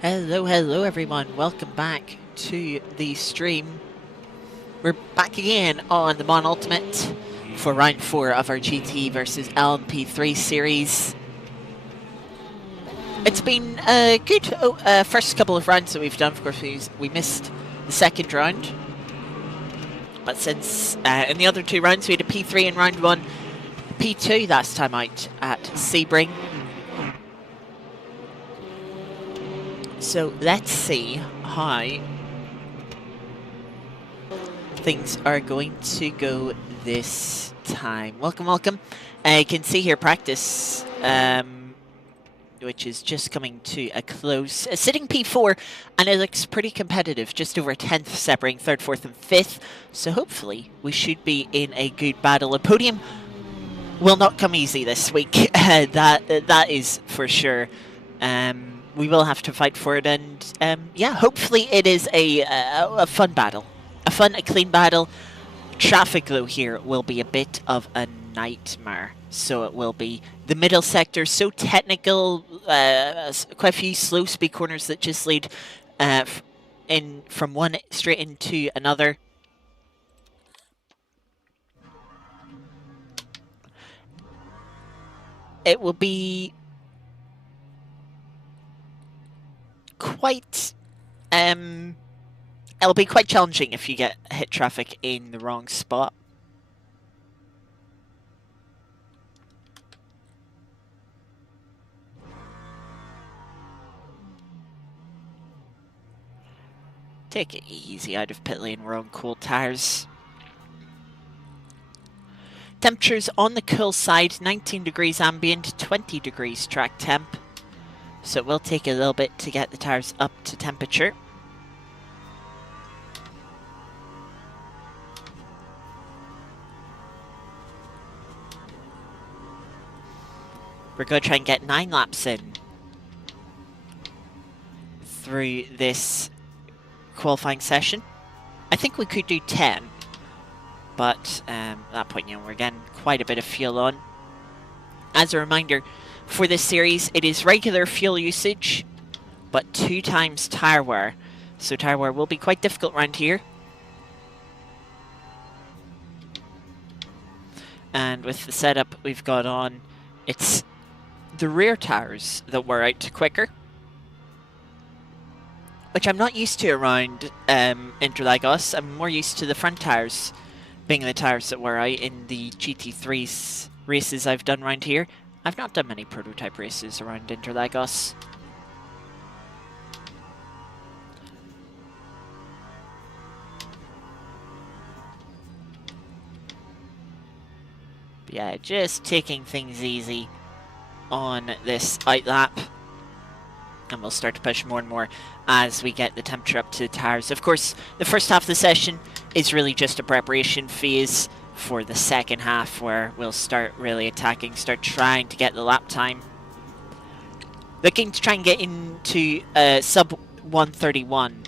Hello everyone, welcome back to the stream. We're back again on the Mon Ultimate for round 4 of our GTE versus LMP3 series. It's been a good first couple of rounds that we've done. Of course, we missed the second round. But since in the other two rounds we had a P3 in round 1, P2 last time out at Sebring. So let's see how things are going to go this time. Welcome. You can see here practice, which is just coming to a close. Sitting P4, and it looks pretty competitive, just over a 10th separating 3rd, 4th and 5th. So hopefully we should be in a good battle. A podium will not come easy this week, that is for sure. We will have to fight for it, and yeah, hopefully it is a fun battle. A clean battle. Traffic, though, here will be a bit of a nightmare. So it will be the middle sector, so technical, quite a few slow speed corners that just lead from one straight into another. It will be quite it'll be quite challenging if you get hit traffic in the wrong spot. Take it easy out of pit lane, we're on cold tyres. Temperatures on the cool side, 19 degrees ambient, 20 degrees track temp. So it will take a little bit to get the tyres up to temperature. We're going to try and get 9 laps in through this qualifying session. I think we could do 10, but at that point, we're getting quite a bit of fuel on. As a reminder, for this series, it is regular fuel usage, but 2 times tyre wear. So tyre wear will be quite difficult around here. And with the setup we've got on, it's the rear tyres that wear out quicker, which I'm not used to around Interlagos. I'm more used to the front tyres being the tyres that wear out in the GT3s races I've done around here. I've not done many prototype races around Interlagos. But yeah, just taking things easy on this out lap. And we'll start to push more and more as we get the temperature up to the tyres. Of course, the first half of the session is really just a preparation phase for the second half, where we'll start really attacking, start trying to get the lap time. Looking to try and get into sub 131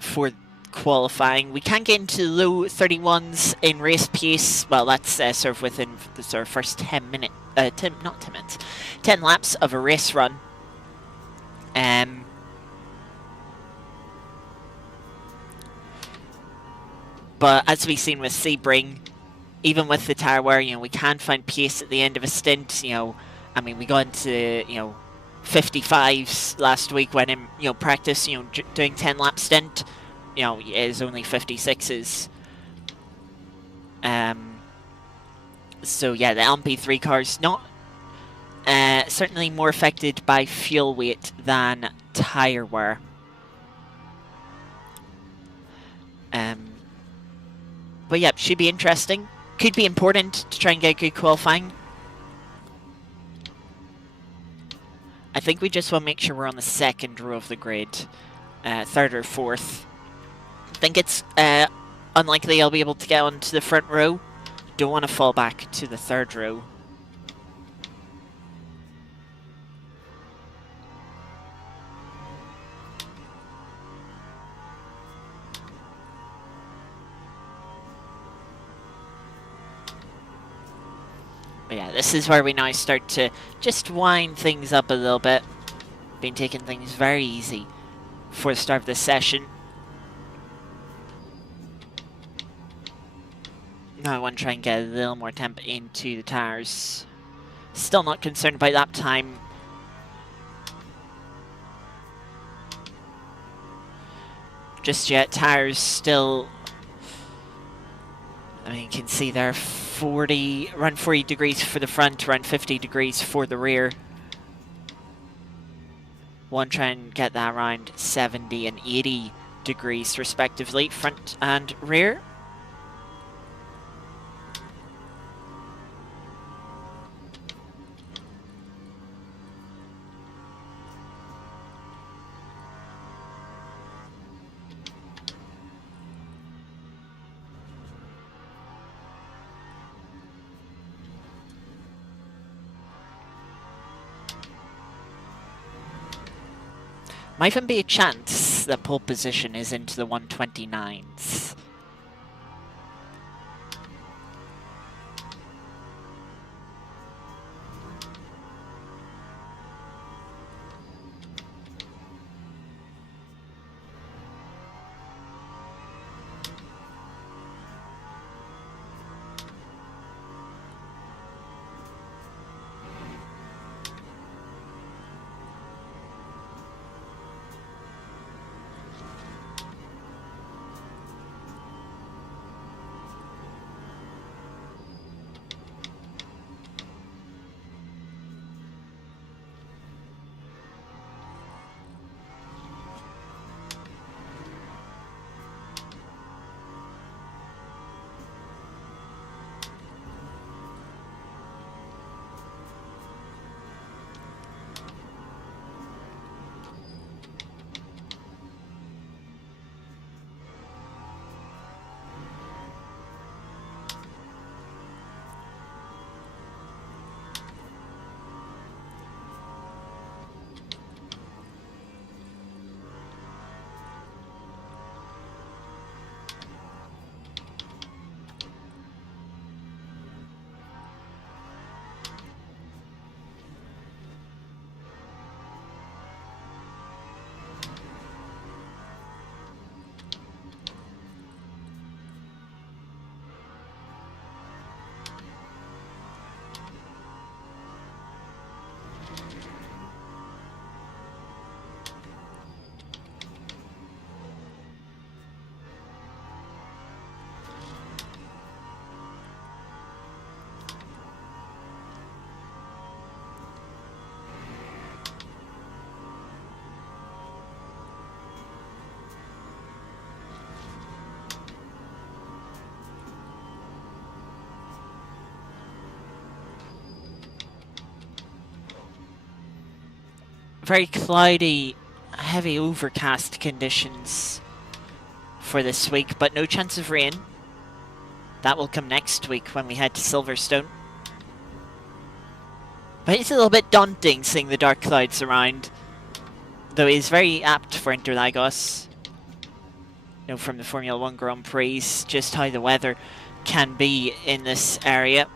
for qualifying. We can get into low 31s in race pace. Well, that's sort of within the sort of first 10 minutes. 10 laps of a race run. But as we've seen with Sebring, even with the tyre wear, we can find pace at the end of a stint. I mean, we got into 55s last week when in practice, doing 10 lap stint, is only 56s. So yeah, the LMP3 car's not certainly more affected by fuel weight than tyre wear. But yeah, should be interesting. Could be important to try and get good qualifying. I think we just want to make sure we're on the second row of the grid, 3rd or 4th. I think it's unlikely I'll be able to get onto the front row. Don't want to fall back to the 3rd row. But yeah, this is where we now start to just wind things up a little bit. Been taking things very easy for the start of this session. Now I want to try and get a little more temp into the tyres. Still not concerned about that time. Just yet, tyres still, I mean, you can see there around 40 degrees for the front, around 50 degrees for the rear. Want to try and get that around 70 and 80 degrees respectively, front and rear. Might even be a chance that pole position is into the 129s. Very cloudy, heavy overcast conditions for this week, but no chance of rain. That will come next week when we head to Silverstone. But it's a little bit daunting seeing the dark clouds around, though it is very apt for Interlagos. You know from the Formula 1 Grand Prix just how the weather can be in this area.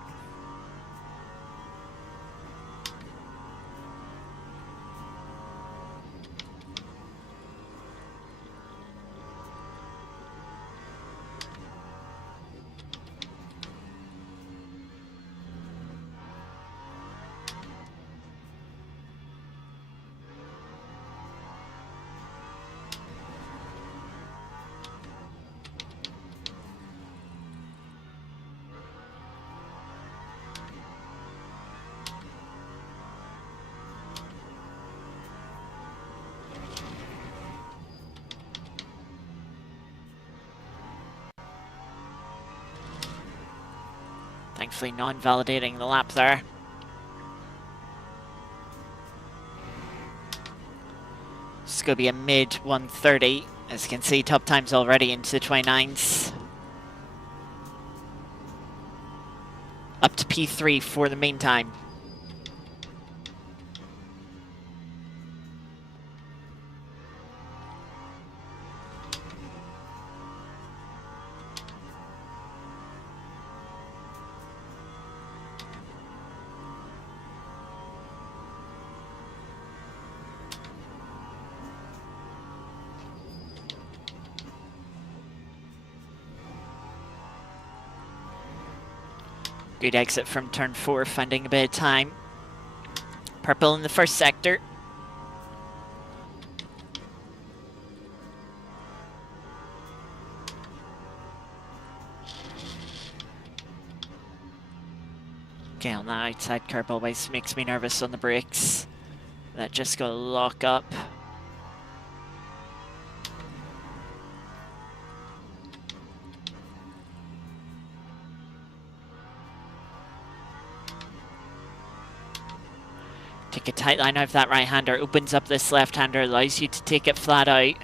Thankfully non-validating the lap there. It's going to be a mid 130. As you can see, top times already into the 29s. Up to P3 for the meantime. Good exit from turn 4, finding a bit of time. Purple in the first sector. Okay, on the outside curb always makes me nervous on the brakes. That just got to lock up. Take a tight line out of that right-hander, opens up this left-hander, allows you to take it flat out.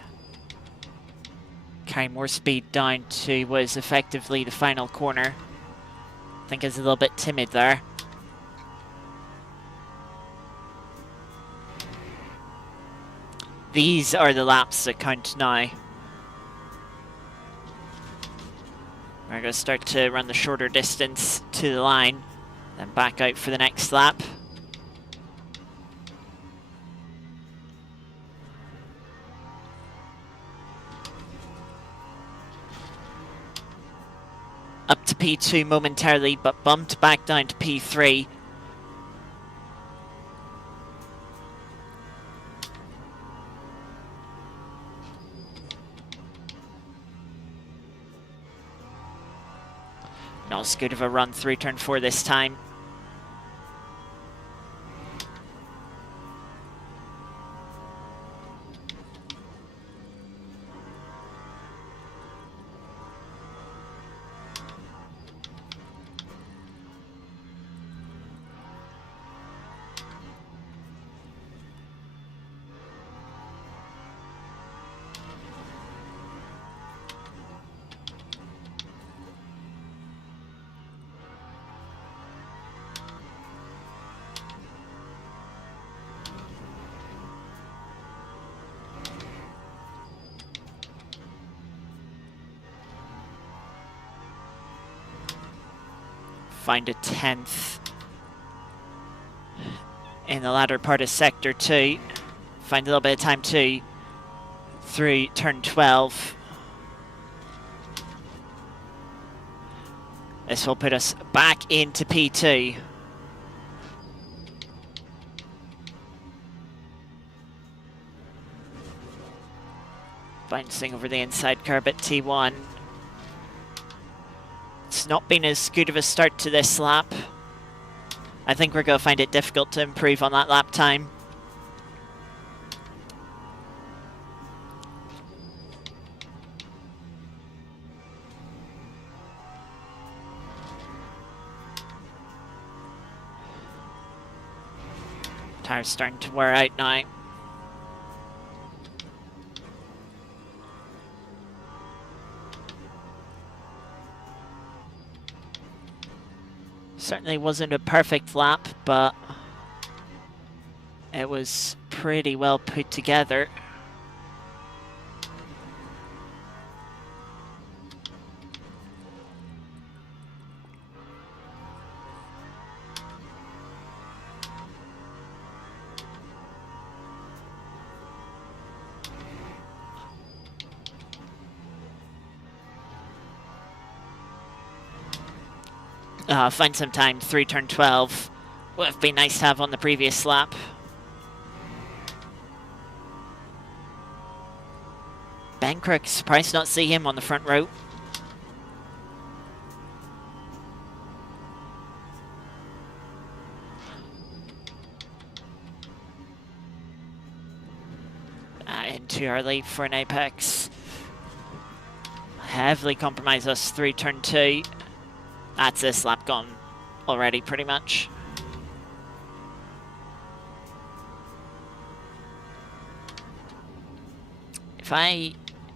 Carry more speed down to what is effectively the final corner. I think it's a little bit timid there. These are the laps that count now. We're going to start to run the shorter distance to the line, then back out for the next lap. Up to P2 momentarily, but bumped back down to P3. Not as good of a run through turn 4 this time. Find a 10th in the latter part of sector 2. Find a little bit of time too through turn 12. This will put us back into P2. Bouncing over the inside curb at T1. It's not been as good of a start to this lap. I think we're going to find it difficult to improve on that lap time. Tyres starting to wear out now. Certainly wasn't a perfect lap, but it was pretty well put together. Find some time through turn 12. Would have been nice to have on the previous lap. Bancrook, surprised not to see him on the front row. In too early for an apex. Heavily compromise us through turn 2. That's this lap gone already, pretty much. If I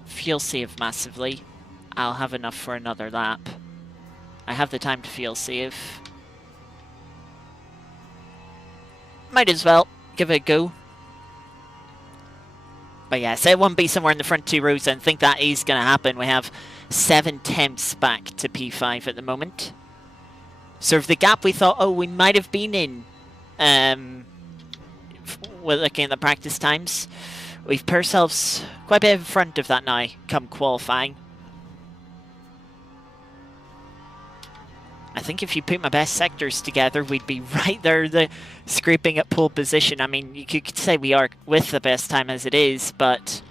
fuel save massively, I'll have enough for another lap. I have the time to fuel save. Might as well give it a go. But yeah, say it won't be somewhere in the front 2 rows, and I think that is going to happen. We have 7 tenths back to P5 at the moment. Sort of the gap we thought, oh, we might have been in. We're looking at the practice times. We've put ourselves quite a bit in front of that now, come qualifying. I think if you put my best sectors together, we'd be right there, scraping at pole position. I mean, you could say we are with the best time as it is, but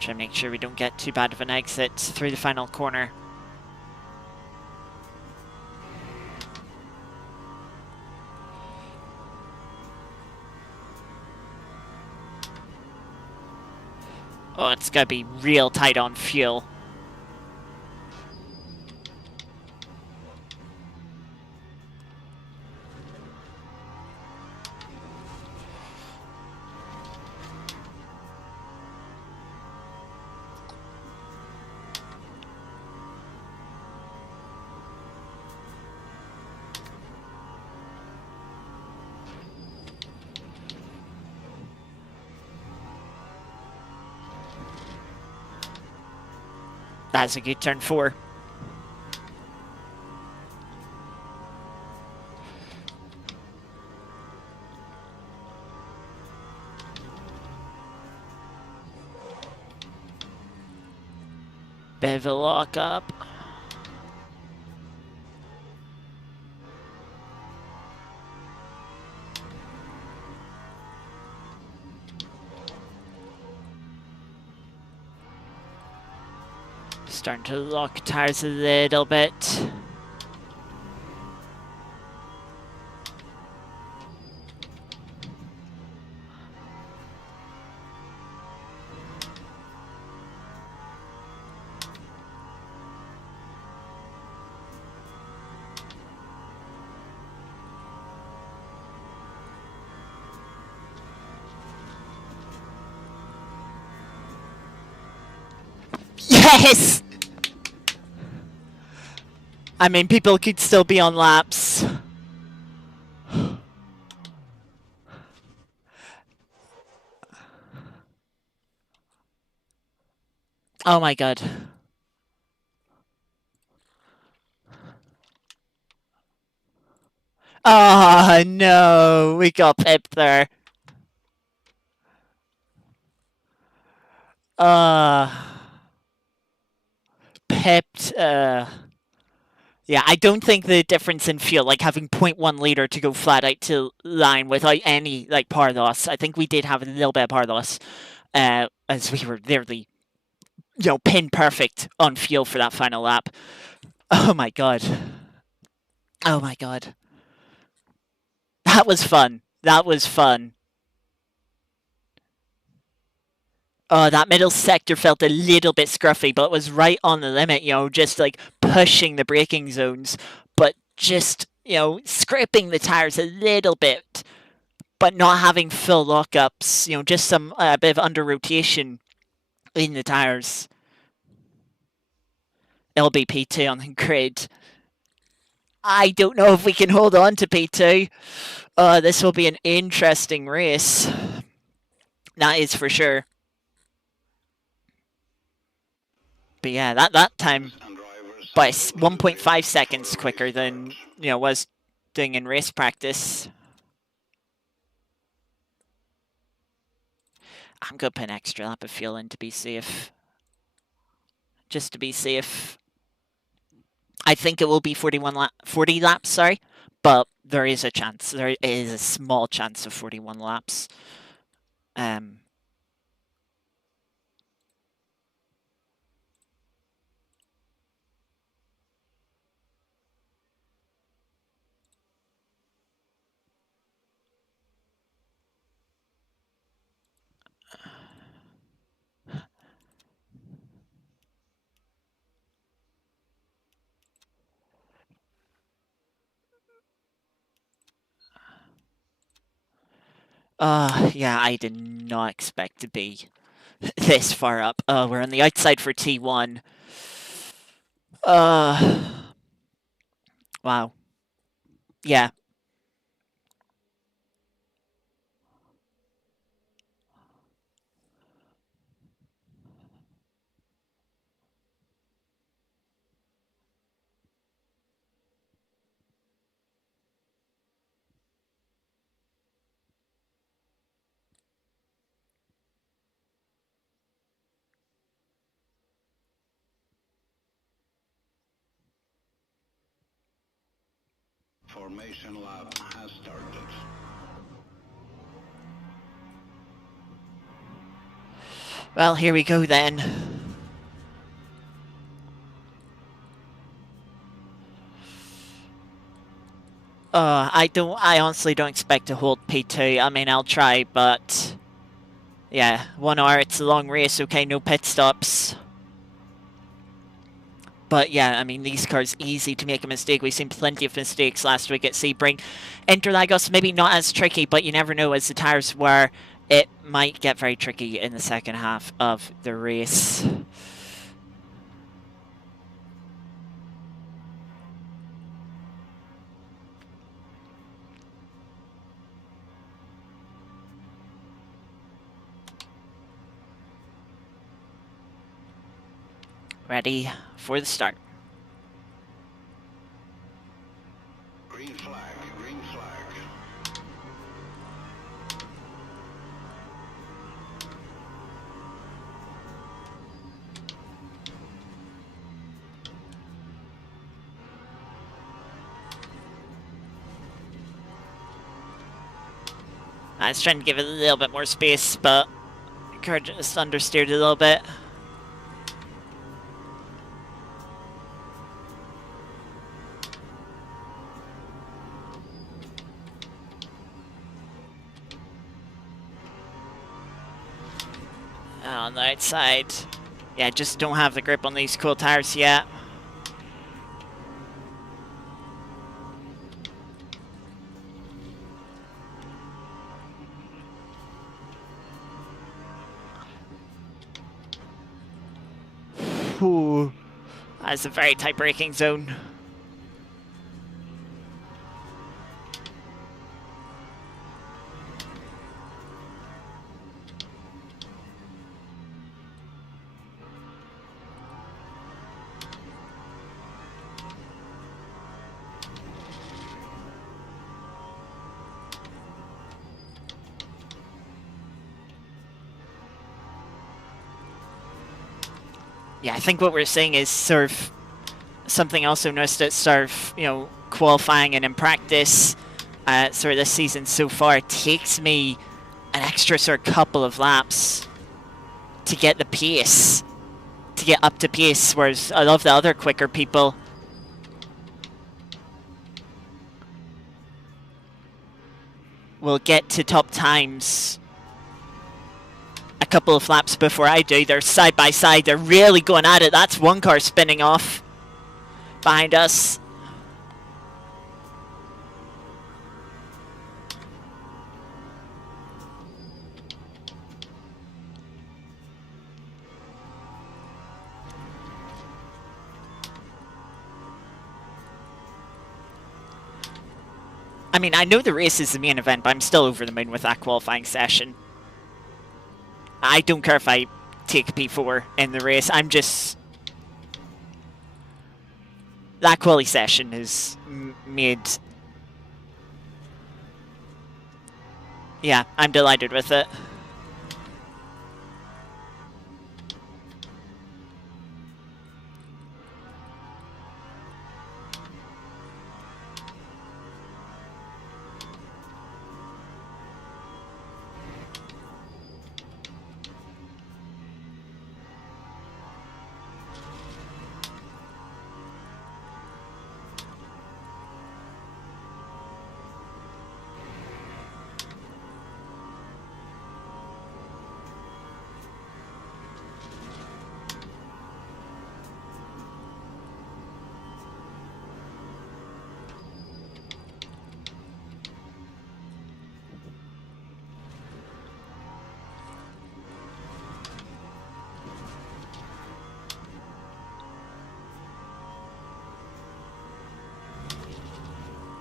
try and make sure we don't get too bad of an exit through the final corner. Oh, it's going to be real tight on fuel. That's a good turn 4. Bit of a lock up. Starting to lock tires a little bit. Yes! I mean, people could still be on laps. Oh my god. Oh no, we got pipped there. Pipped, yeah, I don't think the difference in fuel, like having 0.1 litre to go flat out to line without any, like, power loss. I think we did have a little bit of power loss, as we were nearly, pin perfect on fuel for that final lap. Oh my god. Oh my god. That was fun. That was fun. Oh, that middle sector felt a little bit scruffy, but it was right on the limit, just like pushing the braking zones, but just, scraping the tires a little bit, but not having full lockups, just some bit of under rotation in the tires. It'll be P2 on the grid. I don't know if we can hold on to P2. This will be an interesting race. That is for sure. But yeah, that time by 1.5 seconds quicker than was doing in race practice. I'm gonna put an extra lap of fuel in to be safe. Just to be safe. I think it will be 40 laps, sorry, but there is a chance. There is a small chance of 41 laps. Yeah, I did not expect to be this far up. We're on the outside for T1. Wow. Yeah. Formation lab has started. Well, here we go then. I honestly don't expect to hold P2. I mean, I'll try, but yeah, 1 hour, it's a long race, okay, no pit stops. But yeah, I mean, these cars, easy to make a mistake. We've seen plenty of mistakes last week at Sebring. Interlagos, maybe not as tricky, but you never know, as the tyres were, it might get very tricky in the second half of the race. Ready for the start. Green flag, green flag. I was trying to give it a little bit more space, but the car just understeered a little bit. On the outside. Yeah, just don't have the grip on these cool tires yet. Ooh, that's a very tight braking zone. Yeah, I think what we're saying is sort of something also noticed at sort of, you know, qualifying and in practice sort of this season so far. It takes me an extra sort of couple of laps to get the pace, to get up to pace, whereas I love the other quicker people will get to top times a couple of laps before I do. They're side by side. They're really going at it. That's one car spinning off behind us. I mean, I know the race is the main event, but I'm still over the moon with that qualifying session. I don't care if I take P4 in the race. I'm just... That quali session has made... Yeah, I'm delighted with it.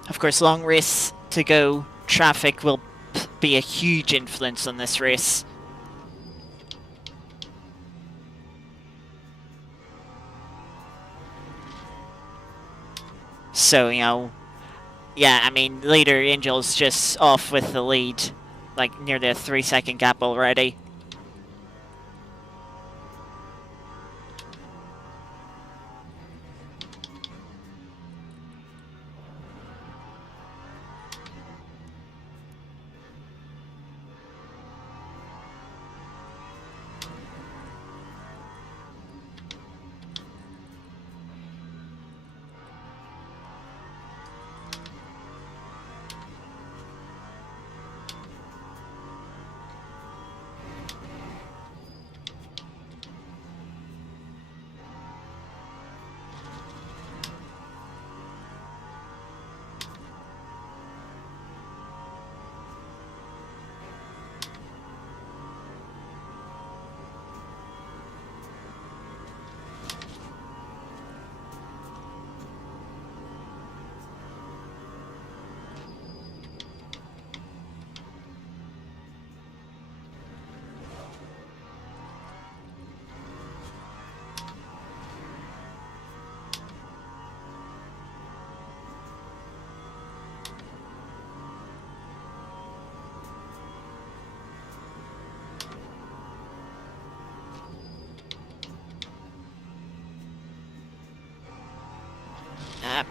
Of course, long race to go. Traffic will be a huge influence on this race. So, you know, yeah, I mean, later Angel's just off with the lead, like near the 3-second gap already.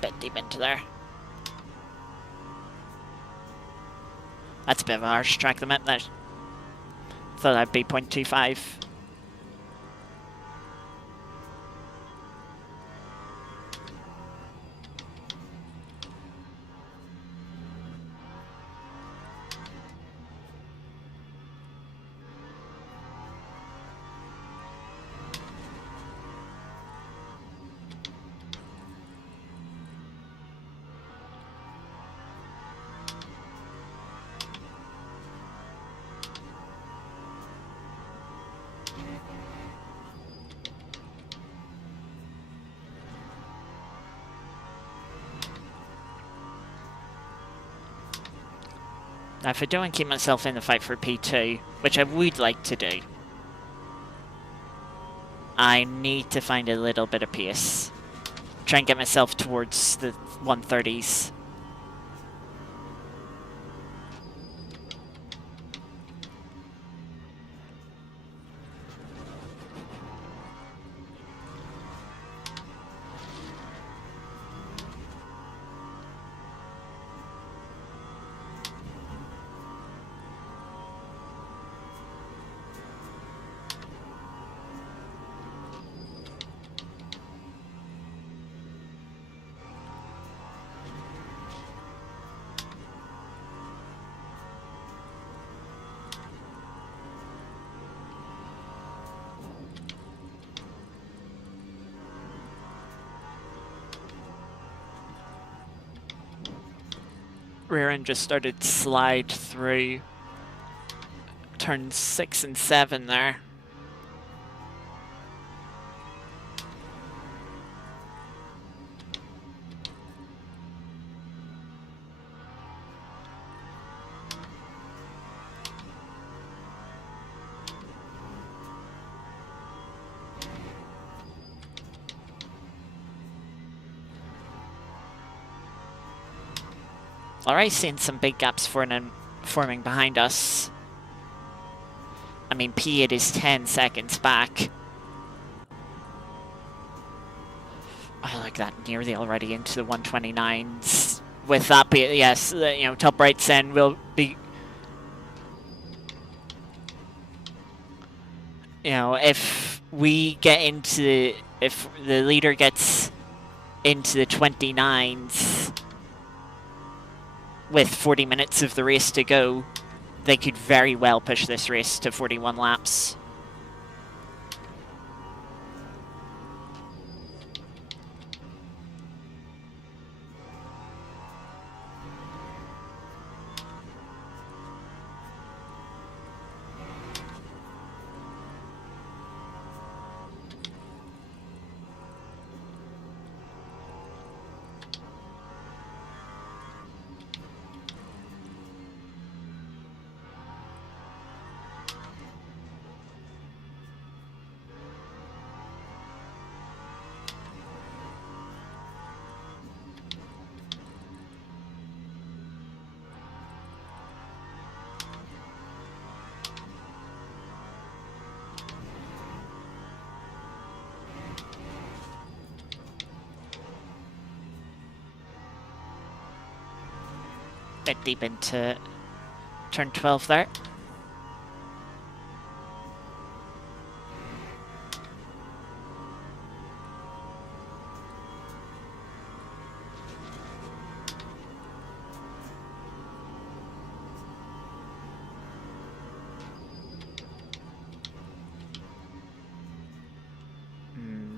bit deep into there. That's a bit of a harsh track limit. Thought that'd be 0.25. Now, if I don't keep myself in the fight for P2, which I would like to do, I need to find a little bit of pace. Try and get myself towards the 130s. Rear end just started to slide through turns 6 and 7 there. Alright, seeing some big gaps forming behind us. I mean, P8 is 10 seconds back. I like that, nearly already into the 129s. With that, yes, you know, top right end will be... You know, if we get into... If the leader gets into the 29s... with 40 minutes of the race to go, they could very well push this race to 41 laps. Bit deep into turn 12 there.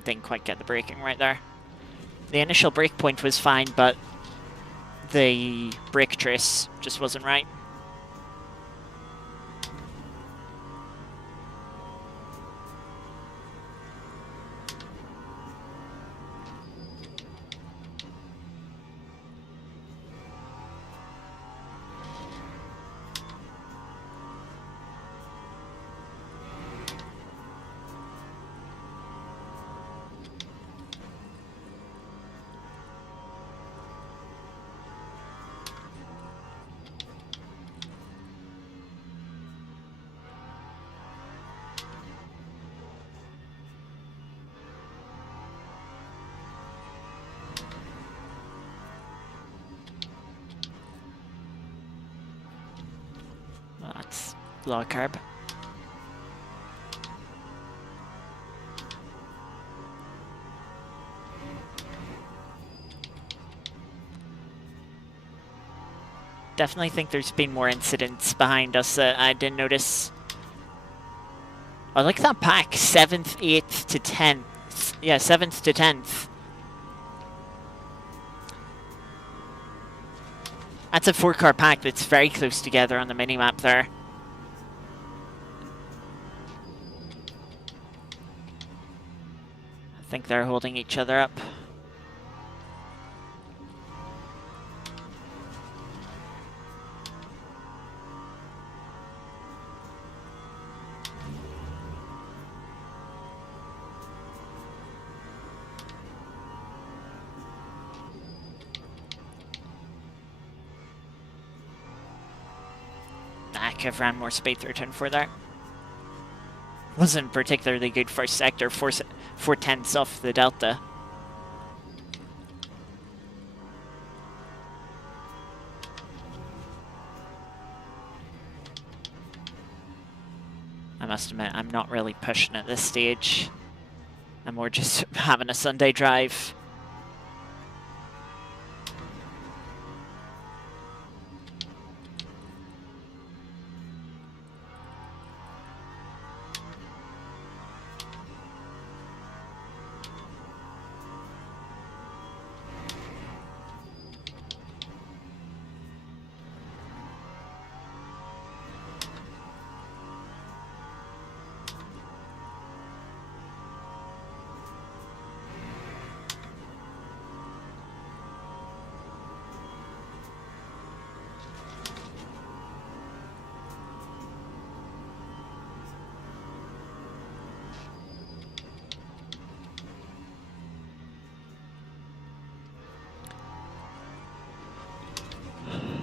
Didn't quite get the braking right there. The initial brake point was fine, but the brake trace just wasn't right. It's low carb. Definitely think there's been more incidents behind us that I didn't notice. I like that pack, 7th, 8th to 10th. Yeah, 7th to 10th. That's a 4-car pack that's very close together on the minimap there. I think they're holding each other up. Could have ran more speed through turn 4 there. Wasn't particularly good first sector, 4/10ths off the delta. I must admit, I'm not really pushing at this stage. I'm more just having a Sunday drive.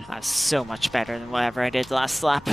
That's so much better than whatever I did last lap.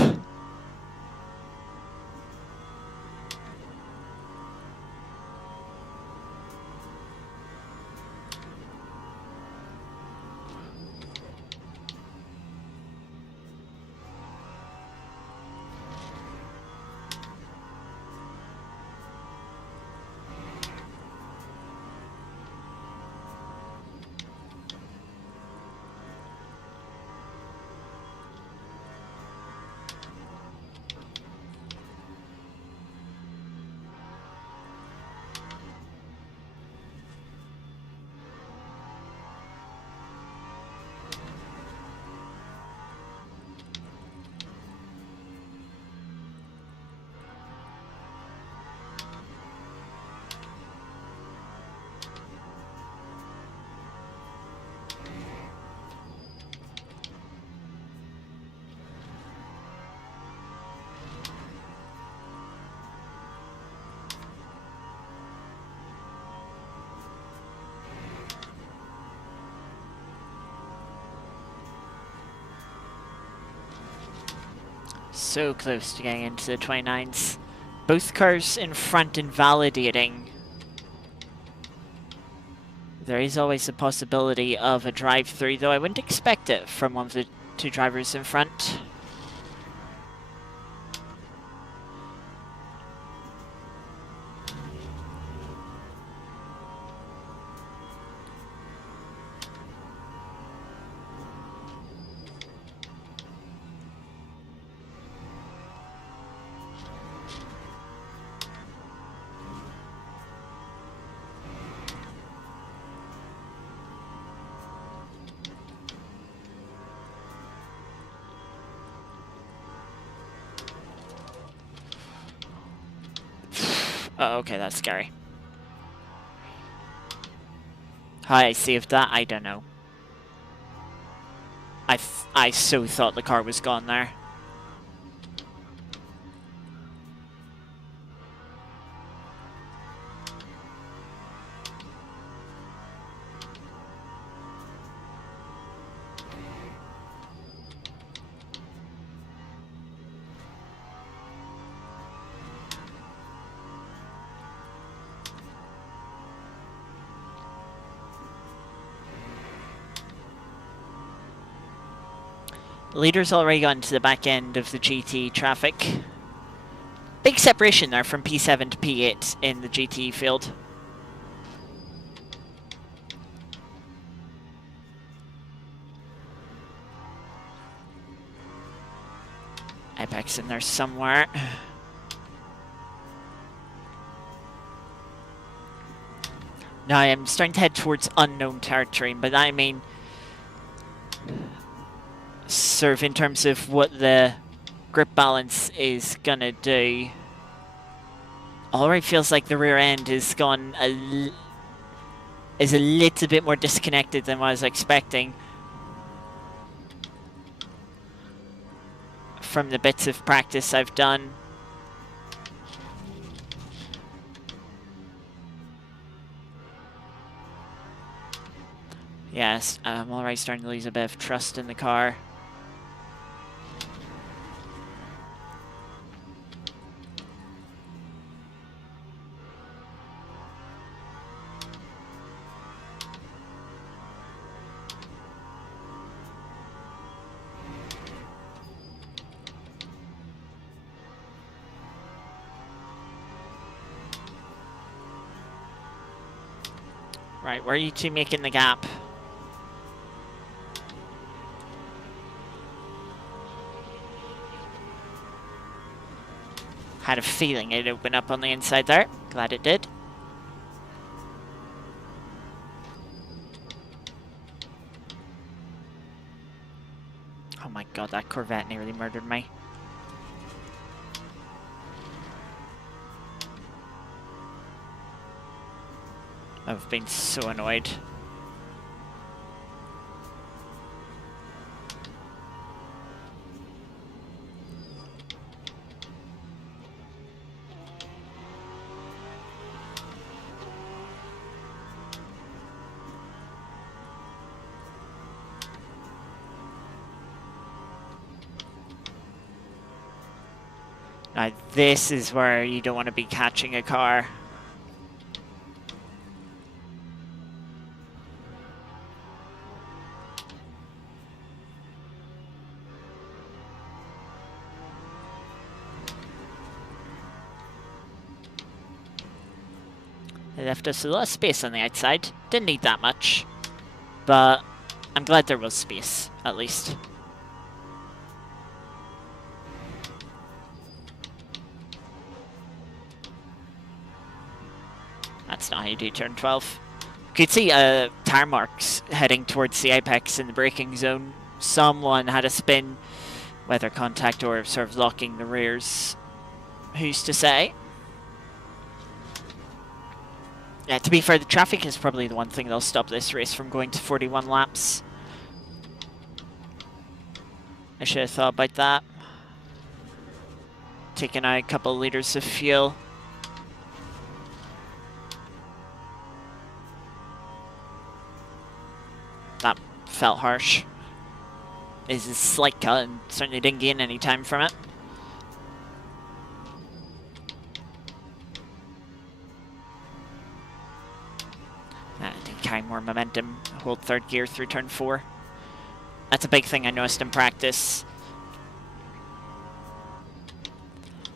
So close to getting into the 29s. Both cars in front invalidating. There is always a possibility of a drive-through, though I wouldn't expect it from one of the two drivers in front. Oh, okay, that's scary. How I saved that, I don't know. I so thought the car was gone there. Leader's already gone to the back end of the GT traffic. Big separation there from P7 to P8 in the GTE field. Apex in there somewhere. Now I'm starting to head towards unknown territory, but I mean sort of in terms of what the grip balance is gonna do. Already feels like the rear end is gone is a little bit more disconnected than what I was expecting from the bits of practice I've done. Yes, I'm already starting to lose a bit of trust in the car. Right, where are you two making the gap? Had a feeling it'd open up on the inside there. Glad it did. Oh my god, that Corvette nearly murdered me. I've been so annoyed. Now this is where you don't want to be catching a car. They left us a lot of space on the outside. Didn't need that much, but I'm glad there was space, at least. That's not how you do turn 12. You could see tire marks heading towards the apex in the braking zone. Someone had a spin, whether contact or sort of locking the rears. Who's to say? Yeah, to be fair, the traffic is probably the one thing that'll stop this race from going to 41 laps. I should have thought about that. Taking out a couple liters of fuel. That felt harsh. It's a slight cut and certainly didn't gain any time from it. Didn't carry more momentum, hold third gear through turn 4. That's a big thing I noticed in practice.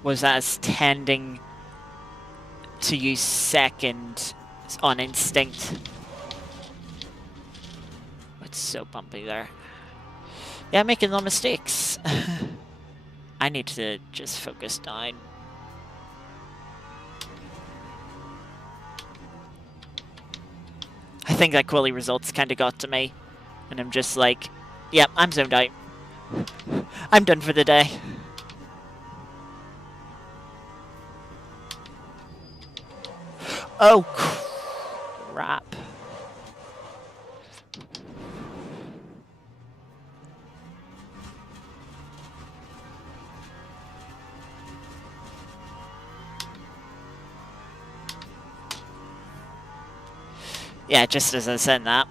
Was that I was tending to use second on instinct. It's so bumpy there. Yeah, I'm making no mistakes. I need to just focus down. I think that quality results kind of got to me. And I'm just like, yep, I'm zoned out. I'm done for the day. Oh, crap. Yeah, just as I said that.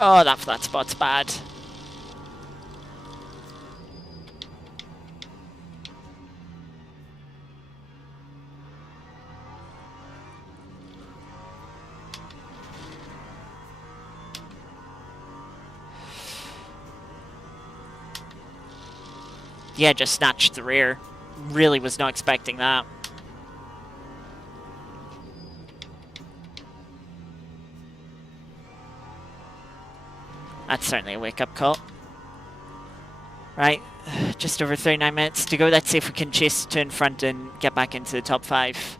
Oh, that flat spot's bad. Yeah, just snatched the rear. Really was not expecting that. That's certainly a wake-up call. Right, just over 39 minutes to go. Let's see if we can chase to in front and get back into the top 5.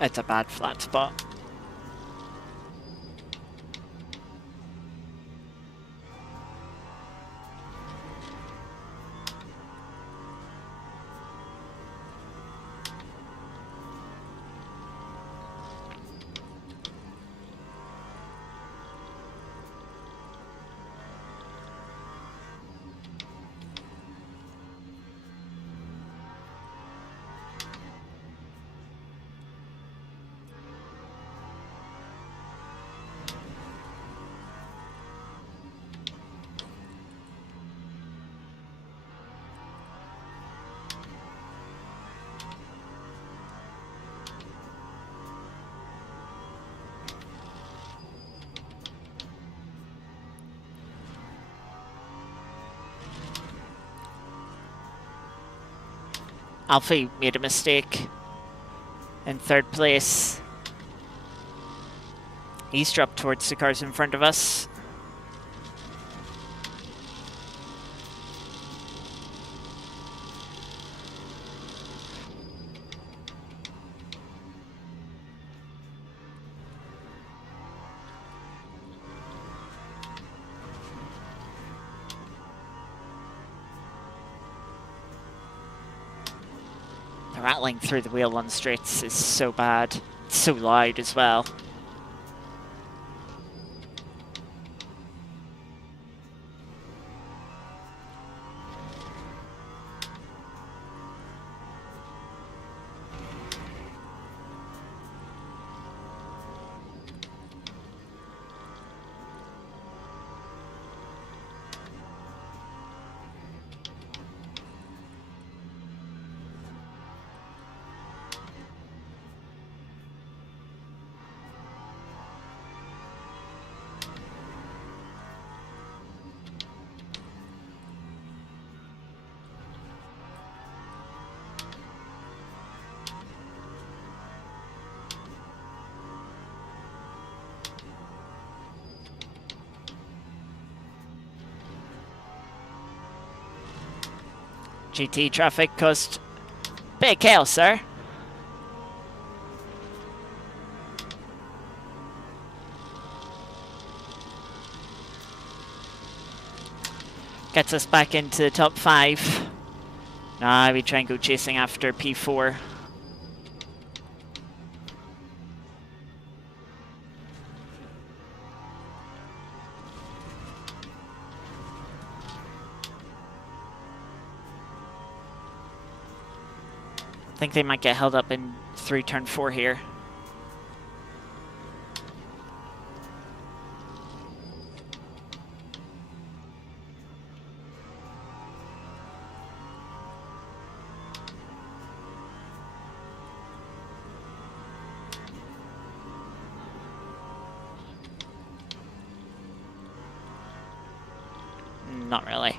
It's a bad flat spot. Alfie made a mistake in 3rd place. He's dropped towards the cars in front of us. The rattling through the wheel on straights is so bad. It's so loud as well. GTE traffic caused big chaos, sir. Gets us back into the top 5. Now we try and go chasing after P4. I think they might get held up in through turn 4 here. Not really.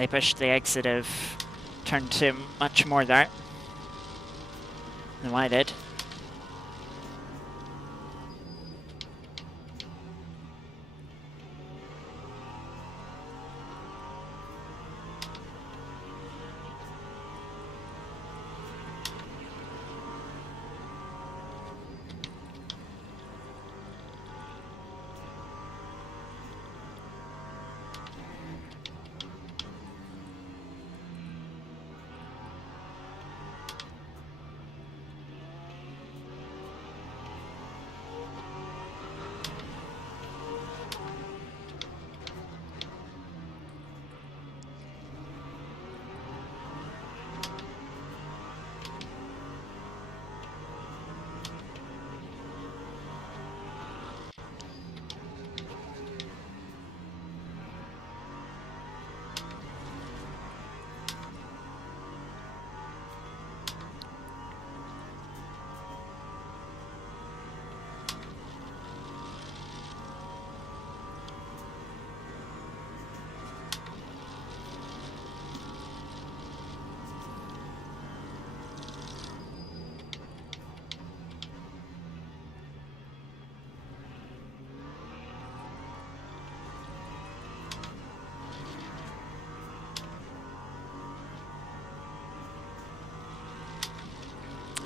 They pushed the exit of turn 2 much more there than I did.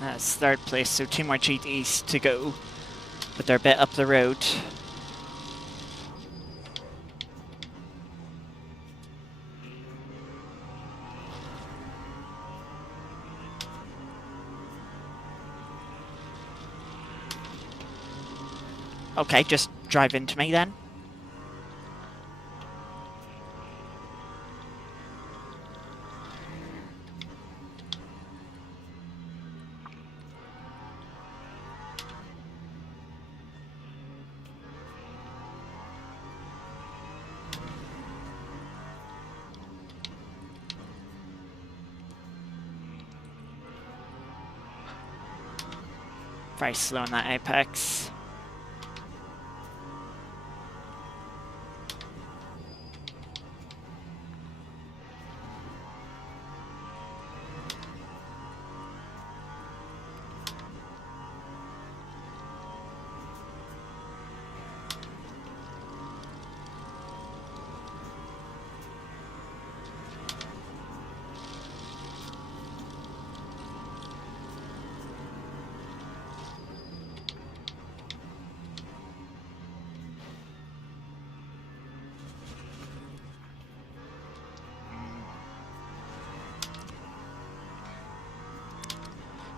That's third place, so 2 more GTEs to go, but they're a bit up the road. Okay, just drive into me then. Very slow on that apex.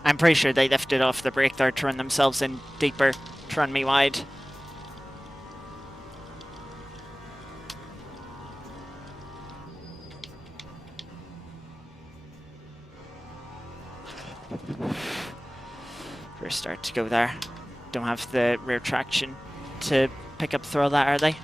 I'm pretty sure they lifted off the brake there to run themselves in deeper, to run me wide. First start to go there. Don't have the rear traction to pick up through all that, are they?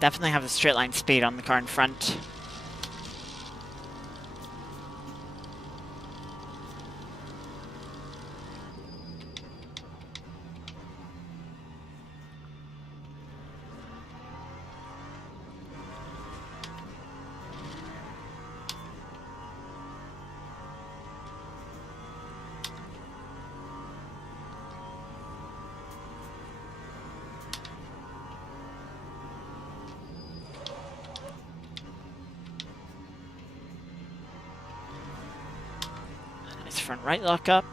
Definitely have the straight line speed on the car in front. Nice front right lock up.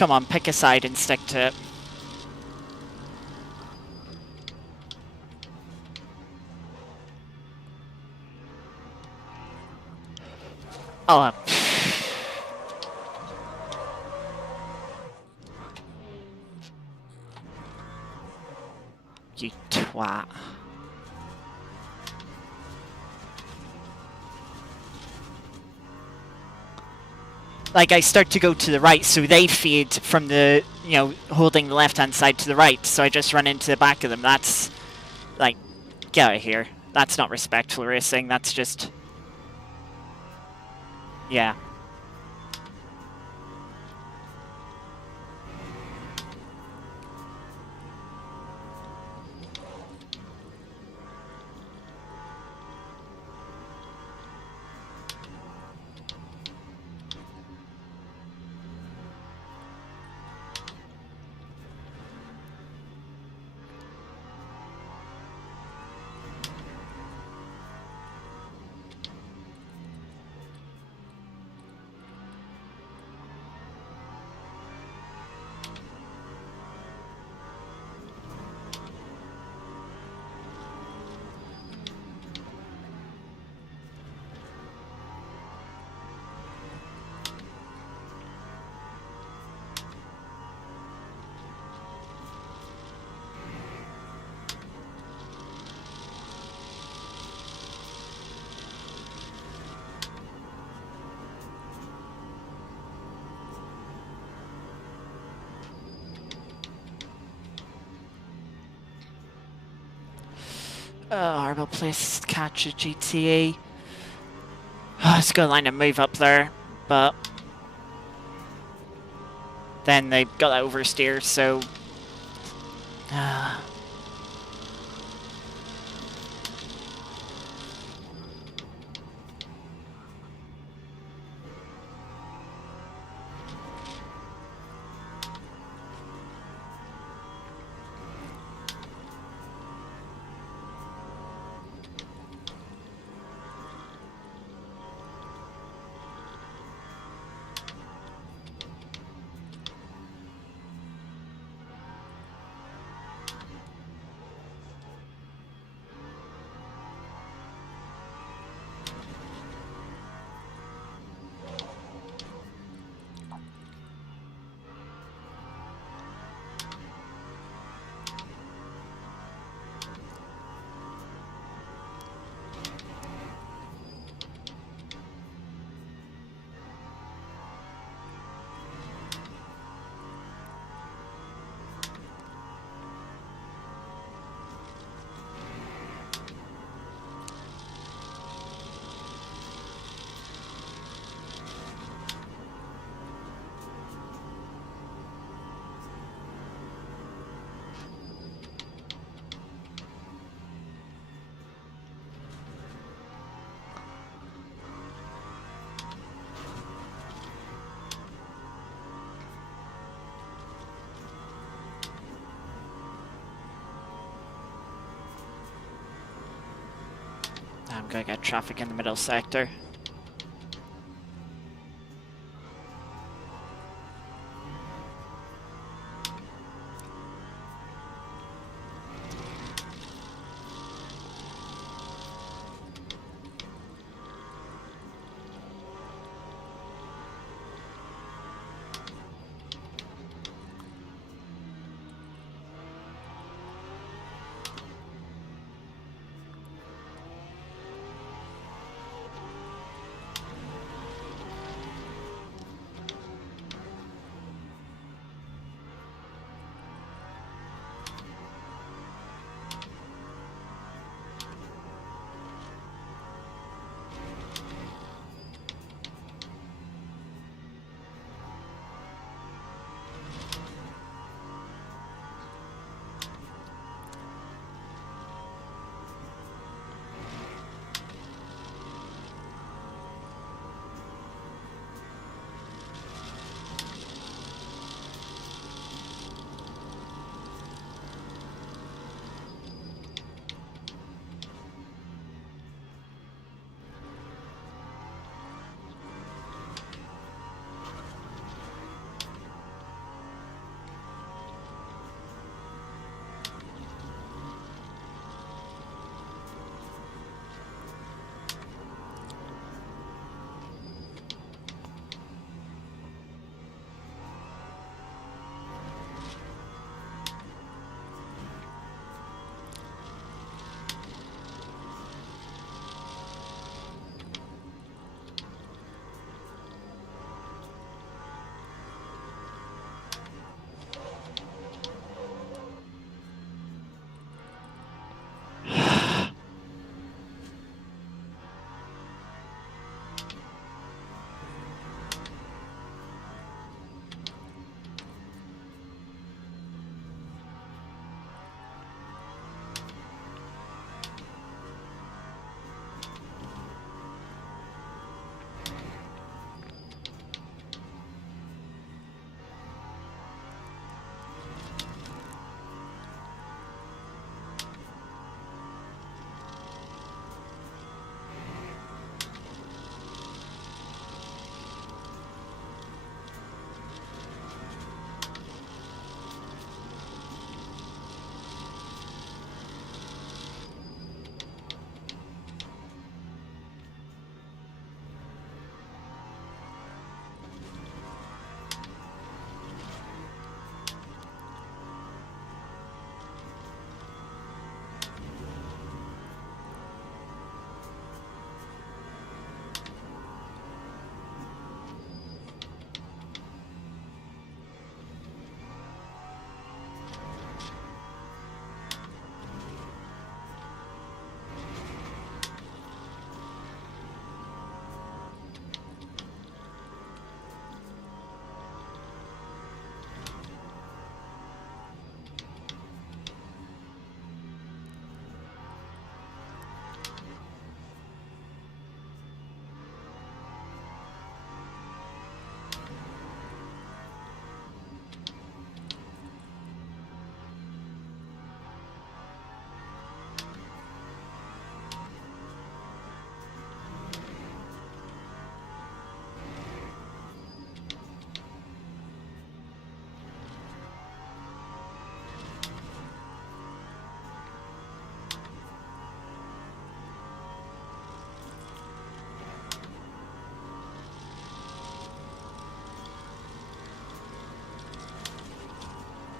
Come on, pick a side and stick to it. Oh, you twat. like I start to go to the right, so they feed from the, you know, holding the left-hand side to the right, so I just run into the back of them. That's, like, get out of here. That's not respectful racing, that's just... Yeah. Horrible place to catch a GTE. It's got a line of move up there, but then they got that oversteer, so... I'm gonna get traffic in the middle sector.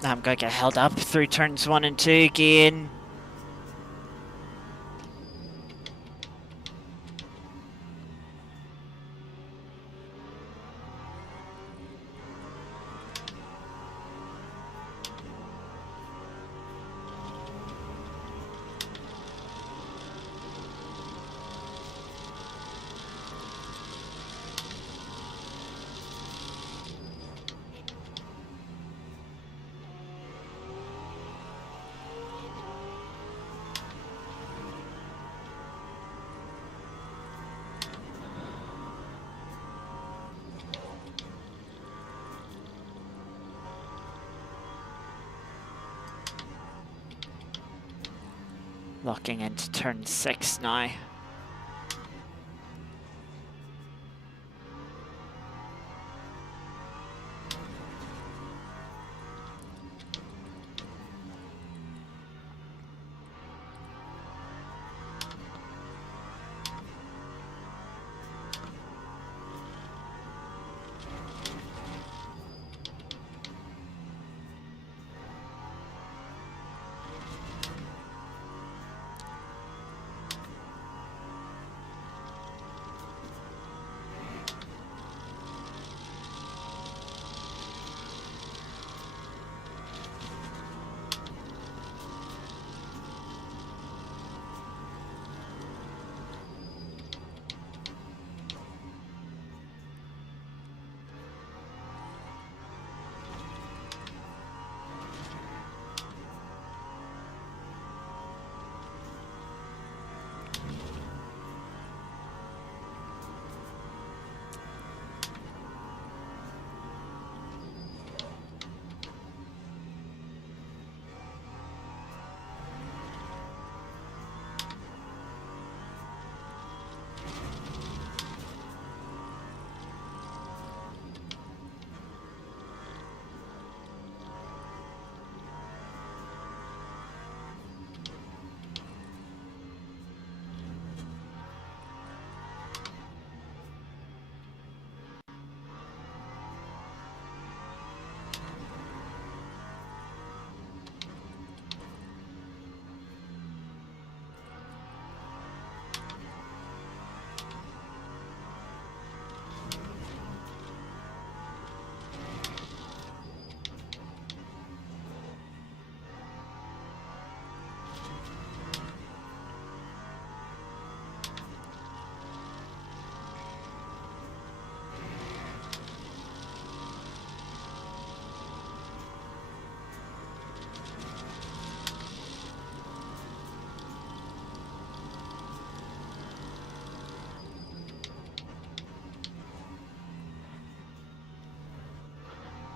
I'm going to get held up through turns 1 and 2 again. Locking into turn 6 now.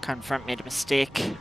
Confront made a mistake.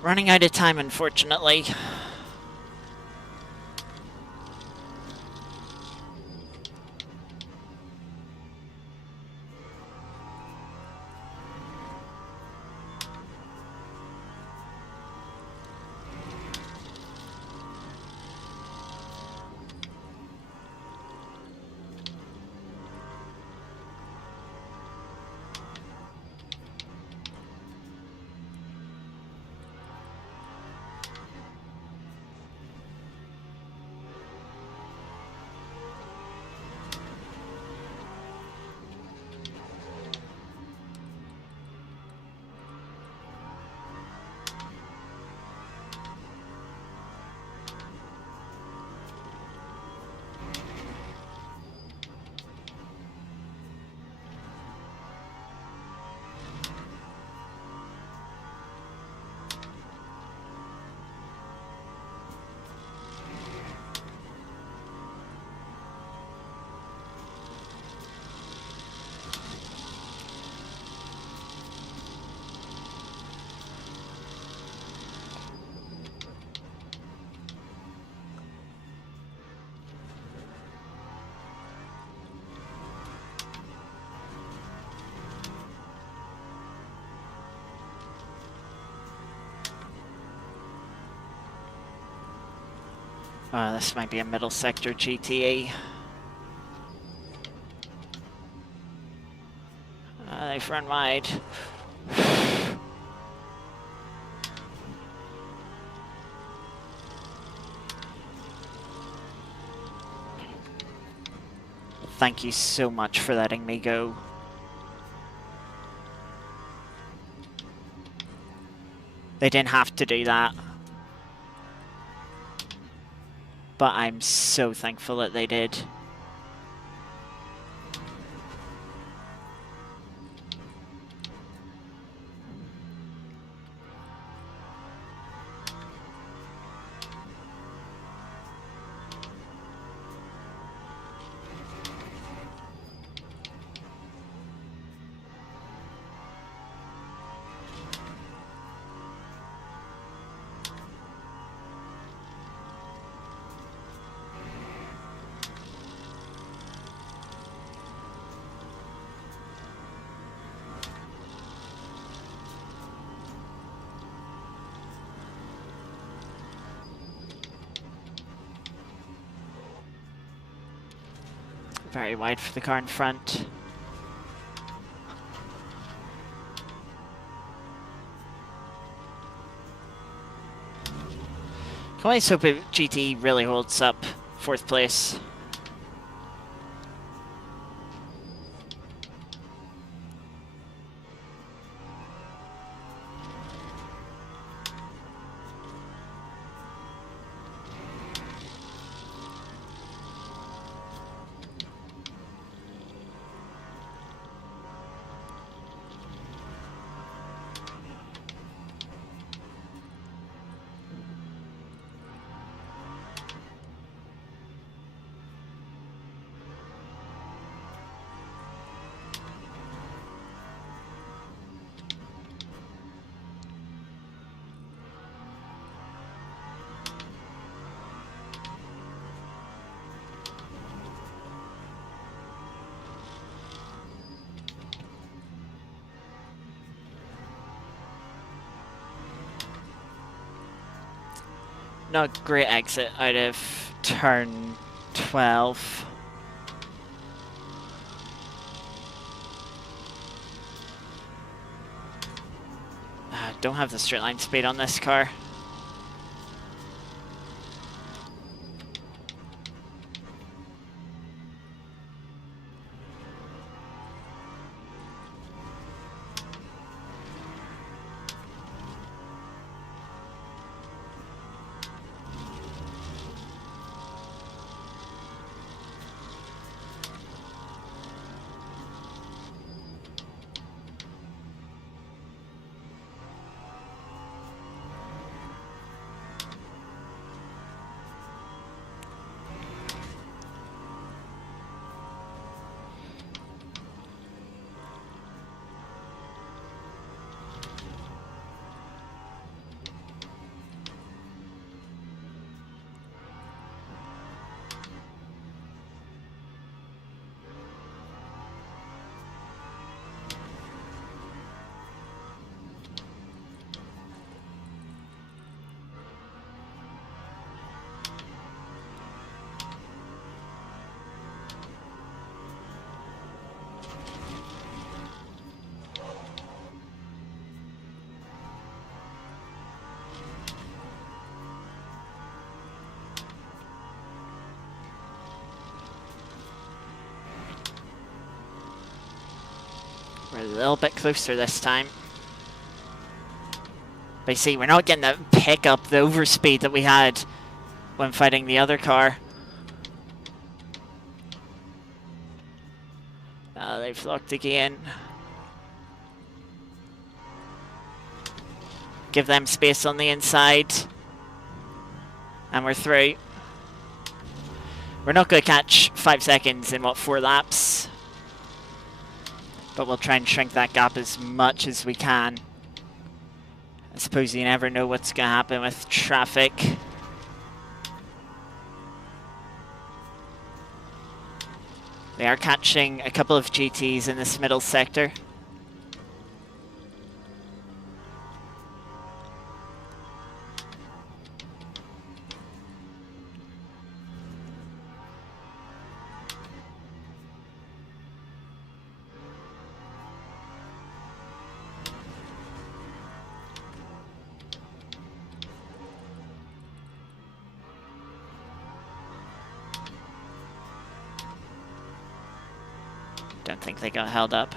Running out of time, unfortunately. This might be a middle sector GTE. They've run wide. Thank you so much for letting me go. They didn't have to do that. But I'm so thankful that they did. Very wide for the car in front. Can I just hope GTE really holds up 4th place? Not great exit out of turn 12. Don't have the straight line speed on this car. We're a little bit closer this time. But you see, we're not getting the pickup, the overspeed that we had when fighting the other car. They've locked again. Give them space on the inside. And we're through. We're not going to catch 5 seconds in, what, 4 laps? But we'll try and shrink that gap as much as we can. I suppose you never know what's going to happen with traffic. They are catching a couple of GTs in this middle sector. Don't think they got held up.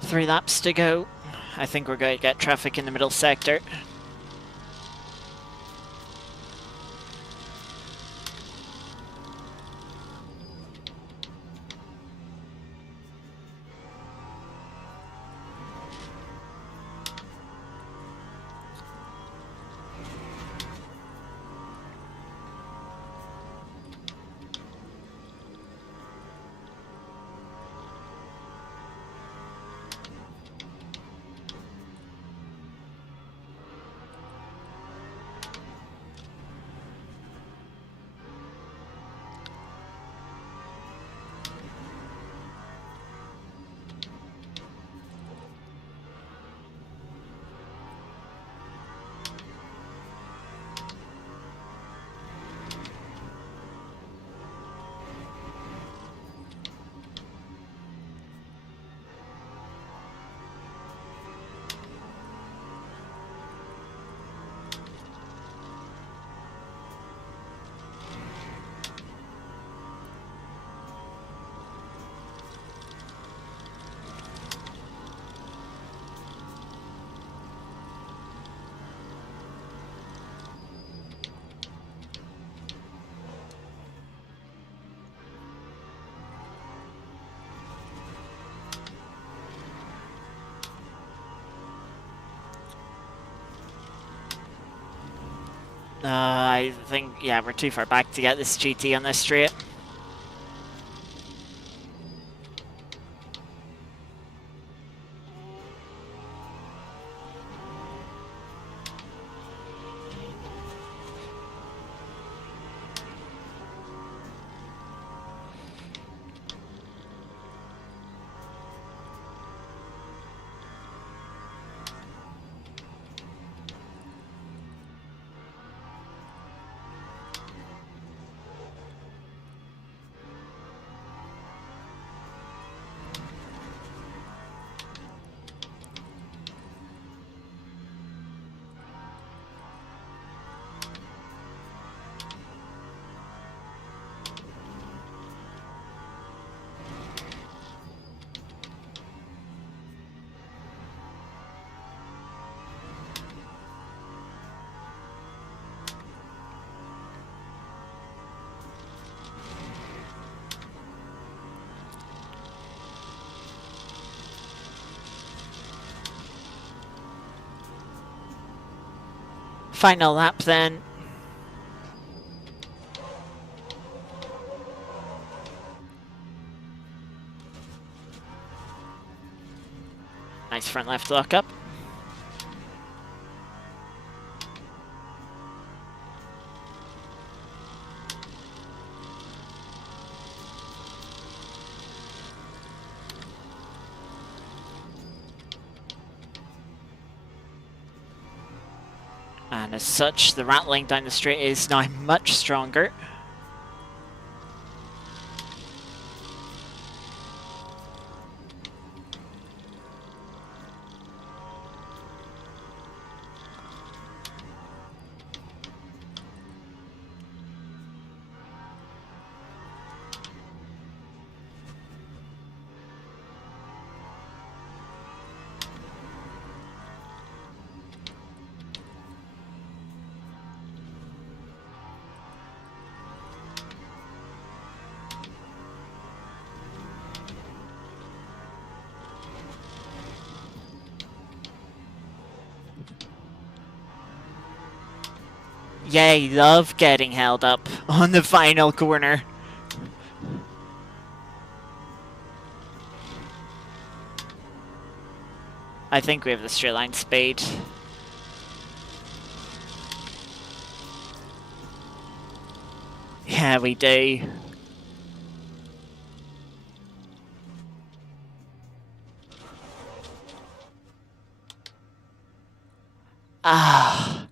Three laps to go. I think we're going to get traffic in the middle sector. I think, yeah, we're too far back to get this GT on this straight. Final lap then. Nice front left lock up. And as such, the rattling down the straight is now much stronger. Yay, love getting held up on the final corner. I think we have the straight line speed. Yeah, we do. Ah,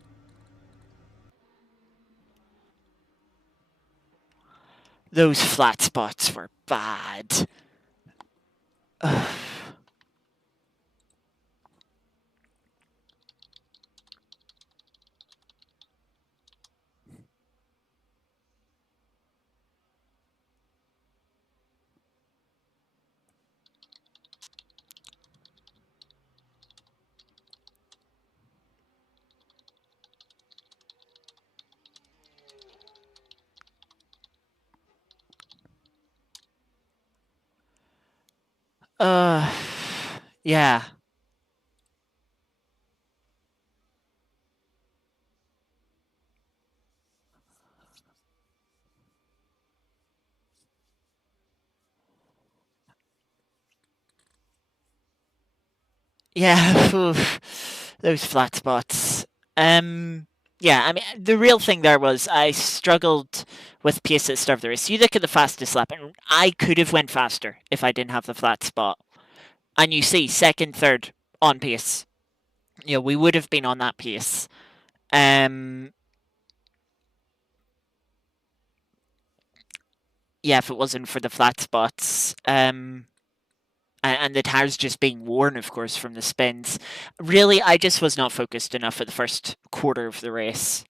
those flat spots were bad. Uh, yeah. Yeah, those flat spots. Yeah, I mean, the real thing there was I struggled with pace at the start of the race. You look at the fastest lap, and I could have went faster if I didn't have the flat spot. And you see, second, third on pace. You know, we would have been on that pace. Um, yeah, if it wasn't for the flat spots. And the tires just being worn, of course, from the spins. Really, I just was not focused enough at the first quarter of the race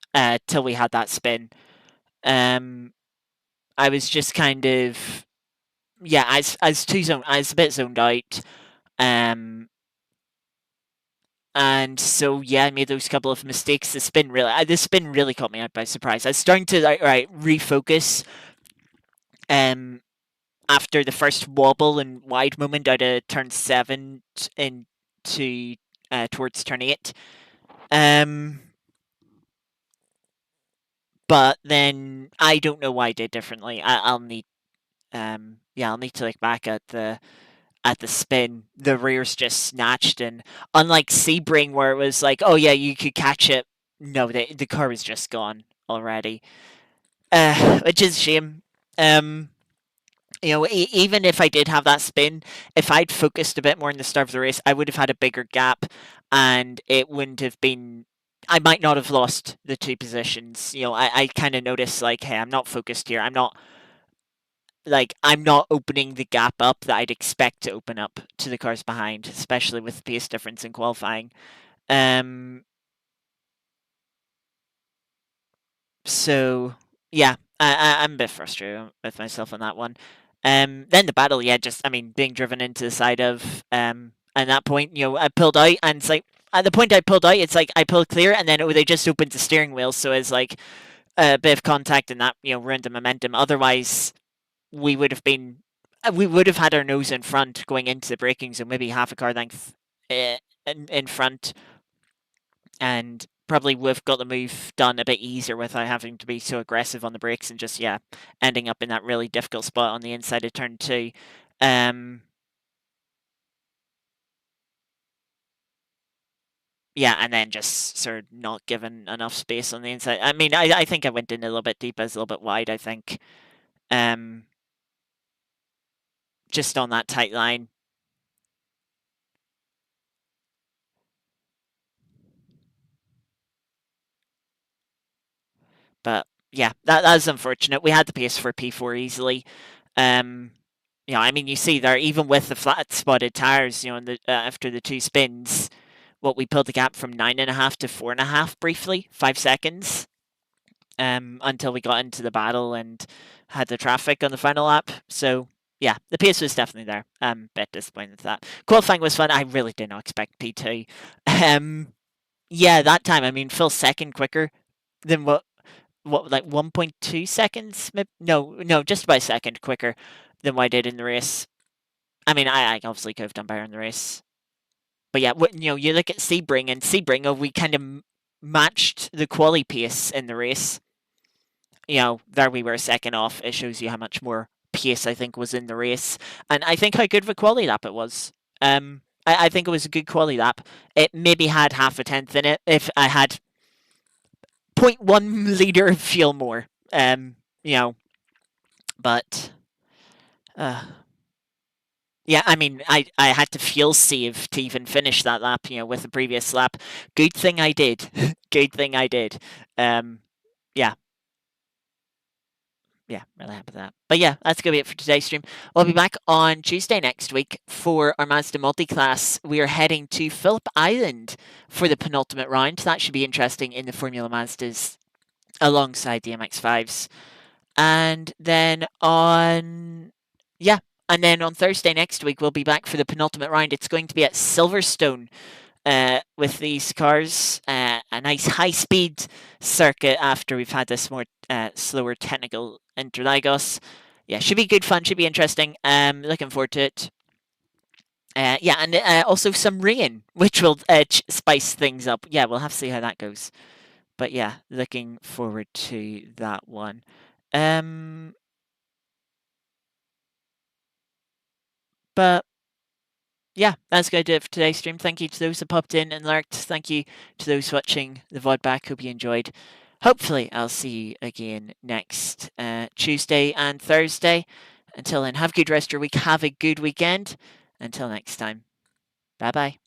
till we had that spin. Um, I was just kind of yeah, I was a bit zoned out. Um, and so yeah, I made those couple of mistakes. The spin really caught me out by surprise. I was starting to refocus. Um, after the first wobble and wide moment out of turn 7 into towards turn 8. Um, but then I don't know why I did differently. I'll need I'll need to look back at the spin. The rear's just snatched, and unlike Sebring where it was like, oh yeah, you could catch it. No, the car was just gone already. Which is a shame. Um, even if I did have that spin, if I'd focused a bit more in the start of the race, I would have had a bigger gap, and it wouldn't have been. I might not have lost the two positions. I kind of noticed like, hey, I'm not focused here. I'm not opening the gap up that I'd expect to open up to the cars behind, especially with the pace difference in qualifying. Um, So yeah, I'm a bit frustrated with myself on that one. Then the battle, yeah, just I mean being driven into the side of at that point, I pulled out, and it's like at the point I pulled out, it's like I pulled clear, and then they just opened the steering wheel, so it's like a bit of contact, and that ruined the momentum. Otherwise, we would have been we would have had our nose in front going into the braking zone, maybe half a car length in front, and probably would have got the move done a bit easier without having to be so aggressive on the brakes and just ending up in that really difficult spot on the inside of turn 2. Um, yeah, and then just sort of not given enough space on the inside. I mean, I think I went in a little bit deep, I was a little bit wide, I think. Um, just on that tight line. But yeah, that's unfortunate. We had the pace for P4 easily. Um, I mean, you see there, even with the flat spotted tires, after the two spins, what we pulled the gap from 9.5 to 4.5 briefly, 5 seconds, until we got into the battle and had the traffic on the final lap. So yeah, the pace was definitely there. Bit disappointed with that. Qualifying was fun. I really did not expect P2. Um, yeah, that time, I mean, full second quicker than what like 1.2 seconds? No, just about a second quicker than what I did in the race. I mean, I obviously could have done better in the race. But yeah, you look at Sebring, and Sebring, we kind of matched the quali pace in the race. There we were a second off. It shows you how much more pace I think was in the race, and I think how good of a quali lap it was. I think it was a good quali lap. It maybe had half a tenth in it if I had 0.1 liter of fuel more. You know, But yeah, I mean, I had to feel safe to even finish that lap, with the previous lap. Good thing I did. Good thing I did. Um, yeah, yeah, really happy with that. But yeah, that's going to be it for today's stream. We'll be back on Tuesday next week for our Mazda multi-class. We are heading to Phillip Island for the penultimate round. That should be interesting in the Formula Mazdas alongside the MX-5s. And then yeah, and then on Thursday next week, we'll be back for the penultimate round. It's going to be at Silverstone with these cars. A nice high-speed circuit after we've had this more slower technical Interlagos. Yeah, should be good fun, should be interesting. Looking forward to it. Yeah, and also some rain, which will spice things up. Yeah, we'll have to see how that goes. But yeah, looking forward to that one. But yeah, that's going to do it for today's stream. Thank you to those that popped in and lurked. Thank you to those watching the VOD back. Hope you enjoyed. Hopefully, I'll see you again next Tuesday and Thursday. Until then, have a good rest of your week. Have a good weekend. Until next time, bye bye.